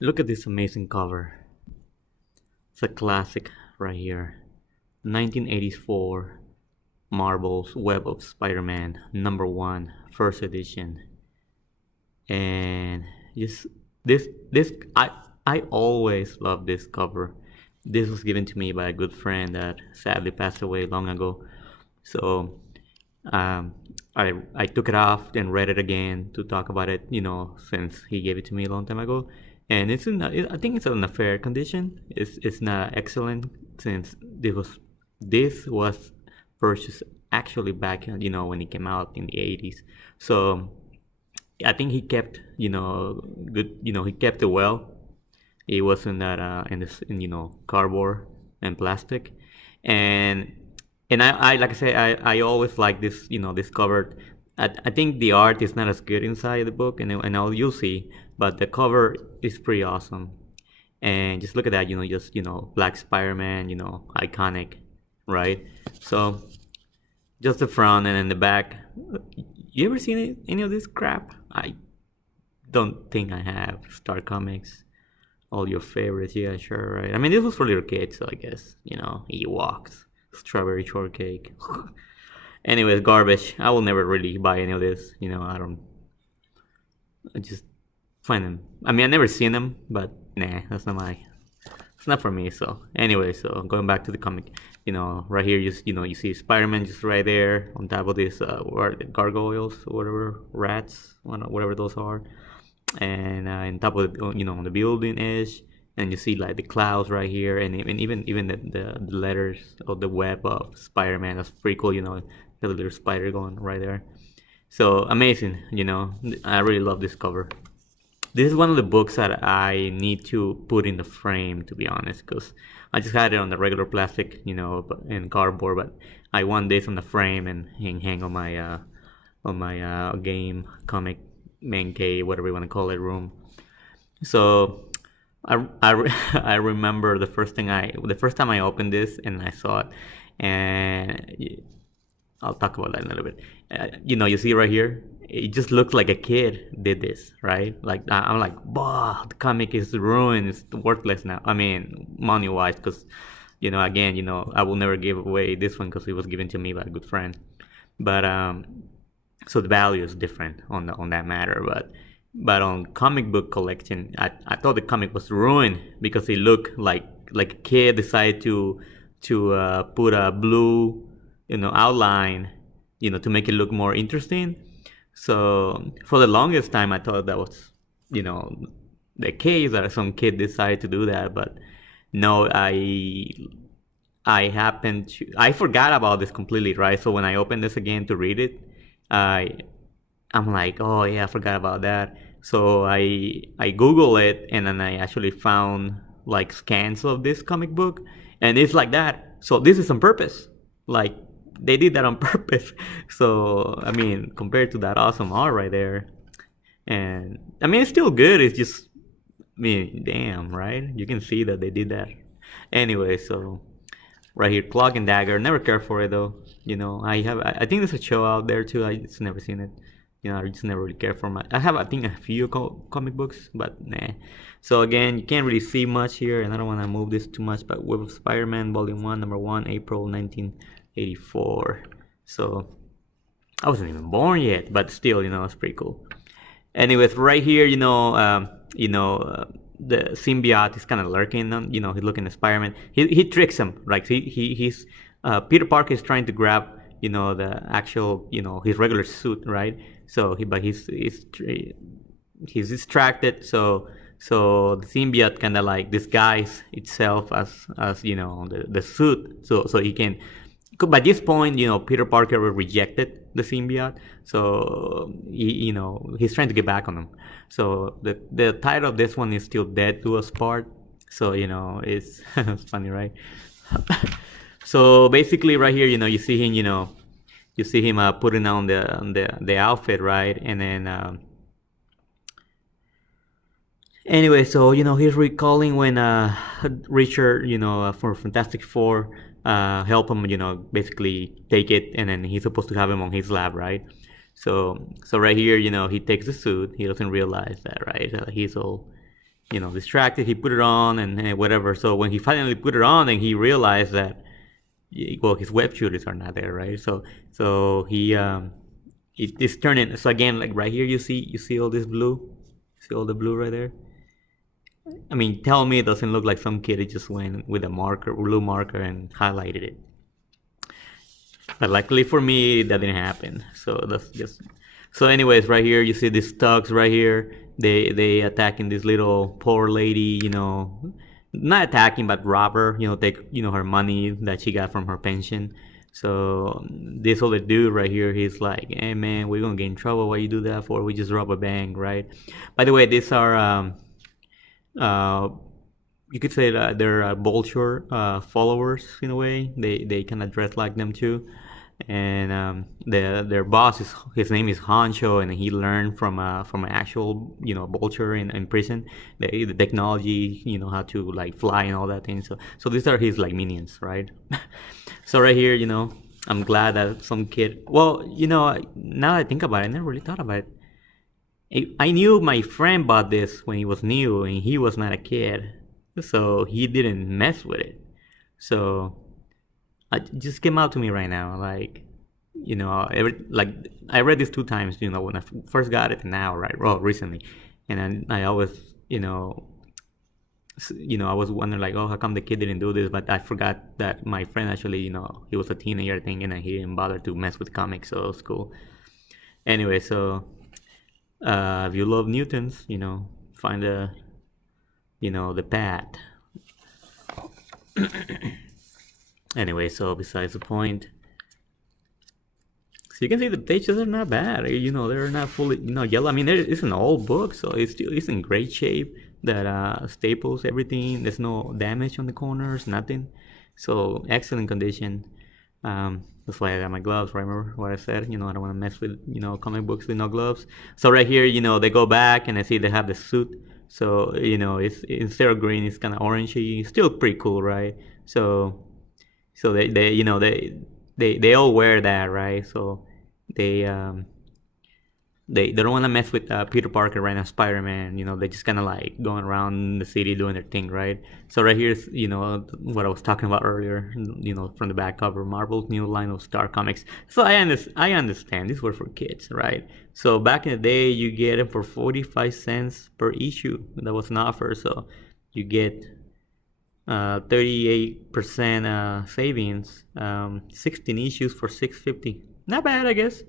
Look at this amazing cover. It's a classic right here. 1984 Marvel's Web of Spider-Man #1 first edition. And just this I always love this cover. This was given to me by a good friend that sadly passed away long ago. So um, I took it off and read it again to talk about it. Since he gave it to me a long time ago, and I think it's in a fair condition. It's not excellent since this was purchased actually back when it came out in the 80s. So I think he kept good. He kept it well. It wasn't that in this in cardboard and plastic, and I like I say I always like this this cover. I think the art is not as good inside the book, and all you'll see, but the cover is pretty awesome. And just look at that, just Black Spider-Man, iconic, right? So just the front and then the back. You ever seen any of this crap? I don't think I have. Star Comics, all your favorites, yeah, sure, right? I mean, this was for little kids, so I guess Ewoks, Strawberry Shortcake. Anyways, garbage. I will never really buy any of this. I don't. I just find them. I mean, I never seen them, but nah, that's not my. It's not for me. So anyway, so going back to the comic, right here, just you see Spider-Man just right there on top of this, gargoyles, or whatever, rats, whatever those are, and on top of on the building edge, and you see like the clouds right here, and even the letters of the web of Spider-Man. That's pretty cool. Got a little spider going right there. So amazing. I really love this cover. This is one of the books that I need to put in the frame, to be honest, because I just had it on the regular plastic, and cardboard, but I want this on the frame and hang on my game, comic, man cave, whatever you want to call it, room. So I remember the first time I opened this and I saw it, and I'll talk about that in a little bit. You see right here, it just looks like a kid did this, right? Like I'm like, wow, the comic is ruined, it's worthless now. I mean, money wise, because again, I will never give away this one because it was given to me by a good friend. But so the value is different on that matter. But on comic book collection, I thought the comic was ruined because it looked like a kid decided to put a blue outline, to make it look more interesting. So for the longest time, I thought that was, the case that some kid decided to do that. But no, I forgot about this completely, right? So when I opened this again to read it, I'm like, oh yeah, I forgot about that. So I Google it, and then I actually found like scans of this comic book, and it's like that. So this is on purpose. Like they did that on purpose. So I mean, compared to that awesome art right there, and I mean it's still good. It's just, I mean, damn, right? You can see that they did that. Anyway, so right here, Clock and Dagger. Never cared for it though. I think there's a show out there too. I just never seen it. I just never really care for my. I have, I think, a few comic books, but nah. So again, you can't really see much here, and I don't want to move this too much. But Web of Spider-Man, Volume 1, #1, April 1984. So I wasn't even born yet, but still, it's pretty cool. Anyways, right here, the symbiote is kind of lurking. He's looking at Spider-Man. He tricks him, right? He's Peter Parker is trying to grab, the actual, his regular suit, right? So he's distracted. So the symbiote kind of like disguise itself as the suit, so he can. By this point, Peter Parker rejected the symbiote, so he's trying to get back on him. So the title of this one is still Dead to Us Part. So it's it's funny, right? So basically, right here, you see him, putting on the outfit, right, and then. Anyway, so he's recalling when Richard, for Fantastic Four, help him, basically take it, and then he's supposed to have him on his lab, right? So right here, he takes the suit. He doesn't realize that, right? He's all distracted. He put it on and whatever. So when he finally put it on, then he realized that, well, his web shooters are not there, right? So he it's turning. So again, like right here, you see all this blue, see all the blue right there. I mean, tell me it doesn't look like some kid just went with a marker, blue marker, and highlighted it. But luckily for me, that didn't happen. So that's just. So, anyways, right here you see these thugs right here. They attacking this little poor lady. Not attacking, but rob her. Take her money that she got from her pension. So this other dude right here, he's like, "Hey man, we're gonna get in trouble. Why you do that for? We just rob a bank, right?" By the way, these are uh, you could say that they're vulture followers in a way. They kind of dress like them too, and their boss is his name is Honcho, and he learned from an actual vulture in prison, the technology, how to like fly and all that thing. So these are his like minions, right? So right here, I'm glad that some kid. Well, now that I think about it, I never really thought about it. I knew my friend bought this when he was new, and he was not a kid, so he didn't mess with it. So it just came out to me right now, like like I read this two times, when I first got it and now, right? Well, recently, and then I always, I was wondering like, oh, how come the kid didn't do this? But I forgot that my friend actually, he was a teenager thing, and he didn't bother to mess with comics, so it was cool. Anyway, so if you love Newtons, find the path. Anyway, so besides the point, so you can see the pages are not bad. They're not fully yellow. I mean, it's an old book, so it's in great shape. That staples everything. There's no damage on the corners, nothing. So excellent condition. That's why I got my gloves. Remember what I said? I don't want to mess with comic books with no gloves. So right here, they go back and I see they have the suit. So it's instead of green, it's kind of orangey. Still pretty cool, right? So they all wear that, right? So they they don't want to mess with Peter Parker right now, Spider-Man. They just kind of like going around the city doing their thing, right? So right here's what I was talking about earlier. From the back cover, Marvel's new line of Star Comics. So I understand these were for kids, right? So back in the day, you get them for 45 cents per issue. That was an offer. So you get 38% savings, 16 issues for $6.50. Not bad, I guess.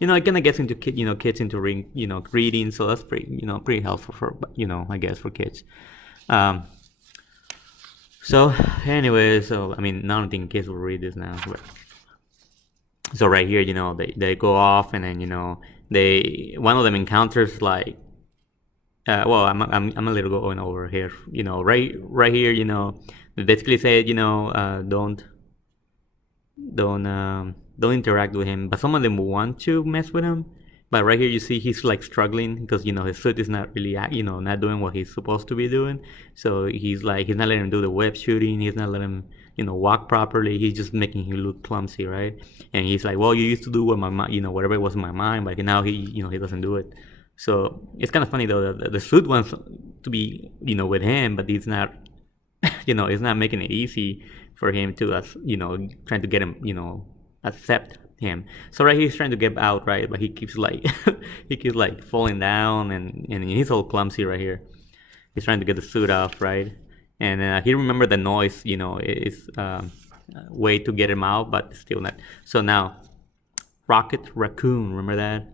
It kind of gets into kids into reading, so that's pretty helpful for I guess for kids. So anyway, so I mean, I don't think kids will read this now. But so right here, they go off, and then one of them encounters like. Well, I'm a little going over here. Right here. They basically said don't interact with him, but some of them want to mess with him. But right here you see he's like struggling because his suit is not really not doing what he's supposed to be doing. So he's not letting him do the web shooting. He's not letting him walk properly. He's just making him look clumsy, right? And he's like, well, you used to do what my mind, whatever it was in my mind, but now he doesn't do it. So it's kind of funny though that the suit wants to be with him, but he's not it's not making it easy for him to trying to get him accept him. So right, he's trying to get out, right, but he keeps like falling down, and he's all clumsy right here. He's trying to get the suit off, right, and he remembered the noise. Is way to get him out, but still not. So now, Rocket Raccoon, remember that?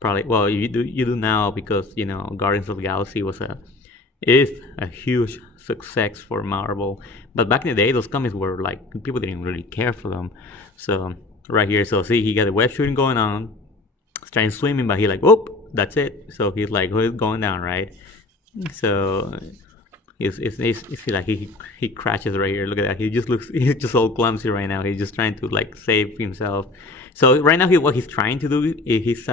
Probably. Well, you do now because Guardians of the Galaxy is a huge success for Marvel. But back in the day, those comics were like people didn't really care for them. So right here, so see, he got the web shooting going on, starting swimming, but he like, whoop, that's it. So he's like going down, right? So it's like he crashes right here. Look at that. He's just all clumsy right now. He's just trying to like save himself. So right now, what he's trying to do is he's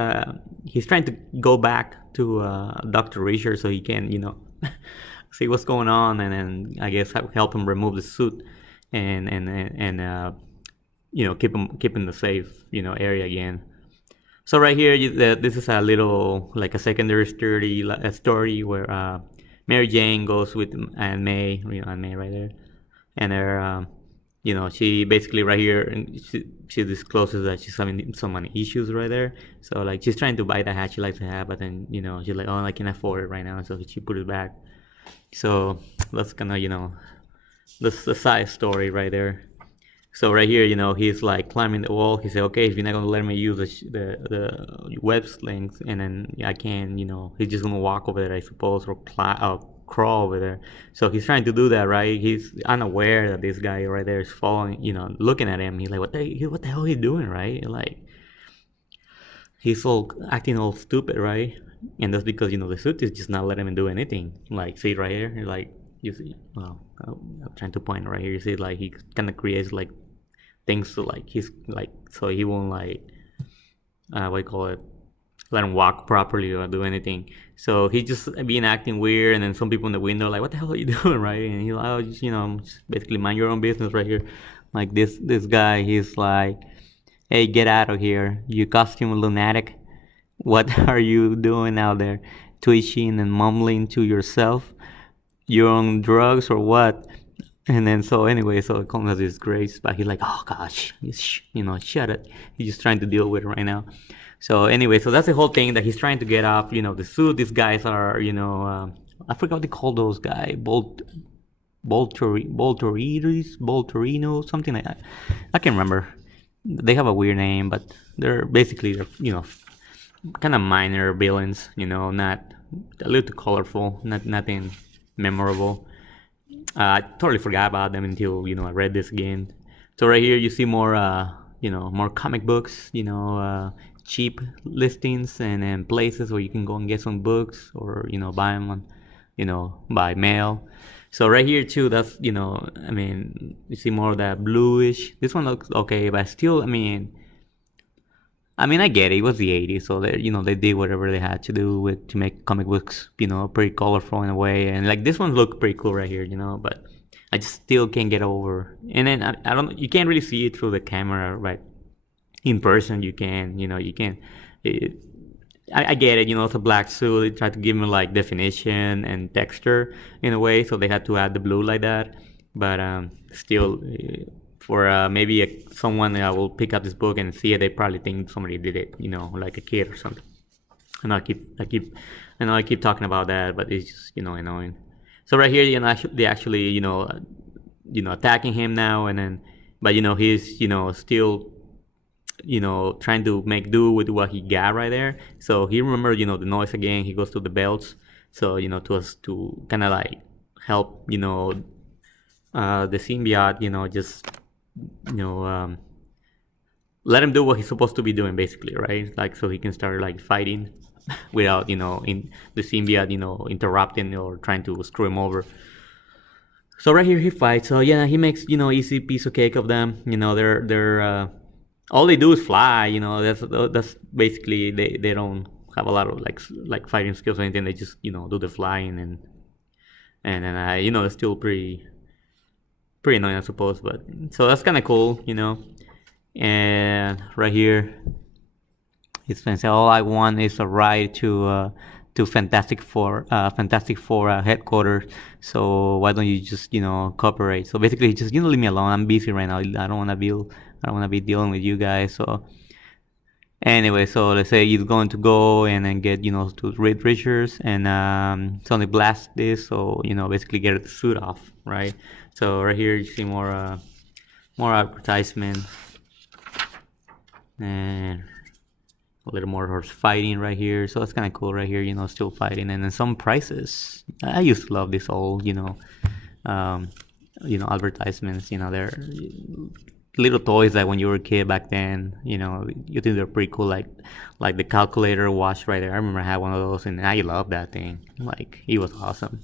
trying to go back to Dr. Richard so he can see what's going on, and then I guess help him remove the suit and keep in the safe area again. So right here, this is a little like a secondary story where Mary Jane goes with Aunt May, Aunt May right there, and they're she basically right here, and she discloses that she's having so many issues right there. So like she's trying to buy the hat she likes to have, but then she's like, oh, I can't afford it right now, so she put it back. So that's kind of that's the side story right there. So right here, he's like climbing the wall. He said, "Okay, if you're not gonna let me use the web slings, and then I can, he's just gonna walk over there, I suppose, or crawl over there." So he's trying to do that, right? He's unaware that this guy right there is following, looking at him. He's like, what the hell are you doing, right? Like, he's all acting all stupid, right? And that's because the suit is just not letting him do anything. Like, see right here, like you see, well, I'm trying to point right here. You see, like he kind of creates like things to like he's like so he won't like what do you call it, let him walk properly or do anything. So he's just being acting weird, and then some people in the window are like, what the hell are you doing, right? And he's like, oh, just basically mind your own business right here. Like this guy, he's like, hey, get out of here, you costume lunatic. What are you doing out there, twitching and mumbling to yourself? You're on drugs or what? And then so anyway, so it comes as this grace, but he's like, oh gosh, shut it. He's just trying to deal with it right now. So anyway, so that's the whole thing, that he's trying to get off, the suit. These guys are, I forgot what they call those guys, Boltorino, something like that. I can't remember. They have a weird name, but they're basically, kind of minor villains, not a little too colorful, nothing memorable. I totally forgot about them until I read this again. So right here you see more more comic books, cheap listings and places where you can go and get some books, or buy them on by mail. So right here too, that's I mean, you see more of that bluish. This one looks okay, but still, I mean, I get it. It was the '80s, so they did whatever they had to do to make comic books, pretty colorful in a way. And like this one looked pretty cool right here, But I just still can't get over. And then I don't. You can't really see it through the camera, right? In person, you can. You can. I get it. It's a black suit. They tried to give him like definition and texture in a way, so they had to add the blue like that. But still. For maybe someone that will pick up this book and see it, they probably think somebody did it, like a kid or something. And I keep talking about that, but it's just annoying. So right here, they actually attacking him now, and then, but he's still trying to make do with what he got right there. So he remembers the noise again. He goes to the belts, so to kind of like help the symbiote, just let him do what he's supposed to be doing, basically, right? Like, so he can start like fighting without in the symbiote interrupting or trying to screw him over. So right here he fights. So yeah, he makes easy piece of cake of them. They're all they do is fly. That's basically they don't have a lot of like fighting skills or anything. They just do the flying, and then it's still pretty annoying, I suppose, but so that's kind of cool, And right here, it's fancy. All I want is a ride to Fantastic Four headquarters. So why don't you just cooperate? So basically, just leave me alone. I'm busy right now. I don't want to be dealing with you guys. So anyway, so let's say he's going to go and then get to Reed Richards and suddenly blast this. So basically get the suit off, right? So right here you see more advertisements and a little more horse fighting right here. So that's kind of cool right here, still fighting, and then some prices. I used to love this old, advertisements. They're little toys that when you were a kid back then, you think they're pretty cool, like the calculator watch right there. I remember I had one of those, and I loved that thing. Like, it was awesome.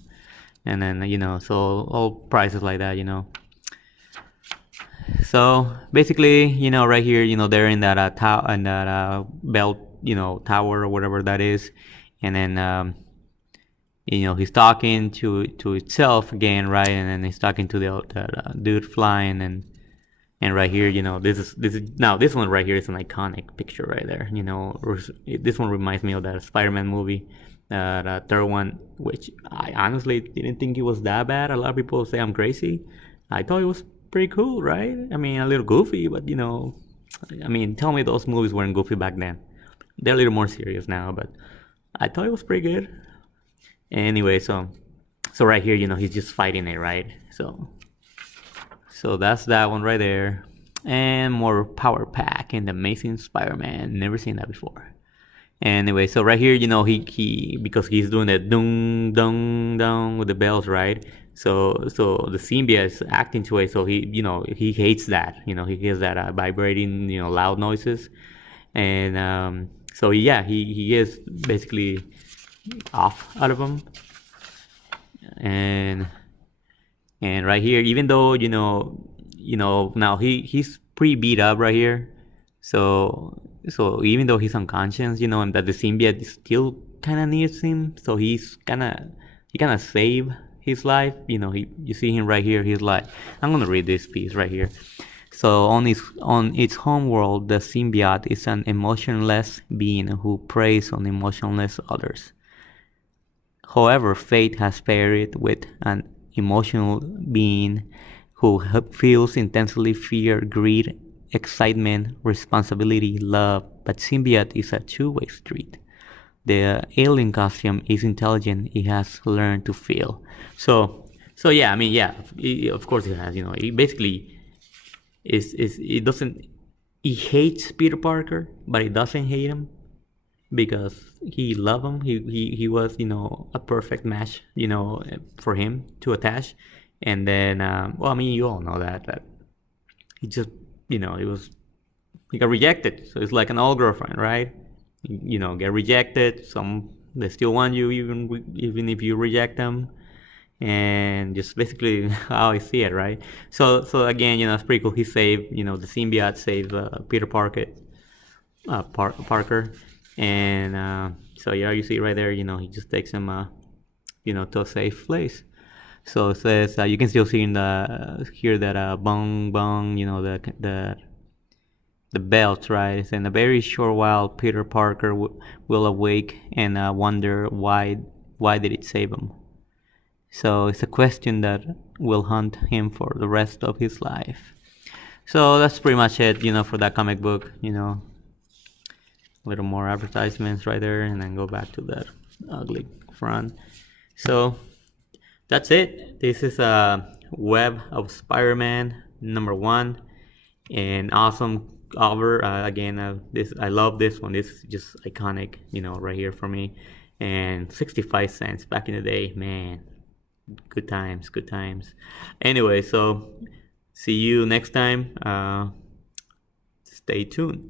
And then so all prices like that. So basically, right here, they're in that belt, tower or whatever that is, and then he's talking to itself again, right? And then he's talking to the dude flying, and right here, this is now, this one right here is an iconic picture right there. This one reminds me of that Spider-Man movie, The third one, which I honestly didn't think it was that bad. A lot of people say I'm crazy. I thought it was pretty cool, right? I mean, a little goofy, but I mean, tell me those movies weren't goofy back then. They're a little more serious now, but I thought it was pretty good. Anyway, so right here, he's just fighting it, right? So that's that one right there. And more power pack and the Amazing Spider-Man. Never seen that before. Anyway, so right here, he because he's doing that dung dung dung with the bells, right? So the symbiote is acting to it. So he hates that. He hears that vibrating, loud noises, and so yeah, he is basically off out of him, and right here, even though now he's pretty beat up right here, so even though he's unconscious, and that the symbiote still kind of needs him, so he kind of save his life. You see him right here. He's like, I'm gonna read this piece right here. So on its home world, the symbiote is an emotionless being who preys on emotionless others. However, fate has paired it with an emotional being who feels intensely fear, greed, excitement, responsibility, love, but symbiote is a two-way street. The alien costume is intelligent. It has learned to feel. So yeah, I mean, yeah, of course it has. It basically it doesn't. He hates Peter Parker, but he doesn't hate him because he loved him. He was a perfect match for him to attach. And then well, I mean, you all know that he just it was he got rejected. So it's like an old girlfriend, right? Get rejected. Some they still want you even if you reject them, and just basically how I see it, right? So again, it's pretty cool. He saved the symbiote saved Peter Parker, and so yeah, you see right there. He just takes him to a safe place. So it says you can still see in the here that bong bong, the belt, right? In a very short while, Peter Parker will awake and wonder why did it save him. So it's a question that will haunt him for the rest of his life. So that's pretty much it, for that comic book. A little more advertisements right there, and then go back to that ugly front. So that's it. This is a Web of Spider-Man #1, and awesome cover. Again, this I love this one. This is just iconic, right here for me. And 65 cents back in the day, man. Good times, good times. Anyway, so see you next time. Stay tuned.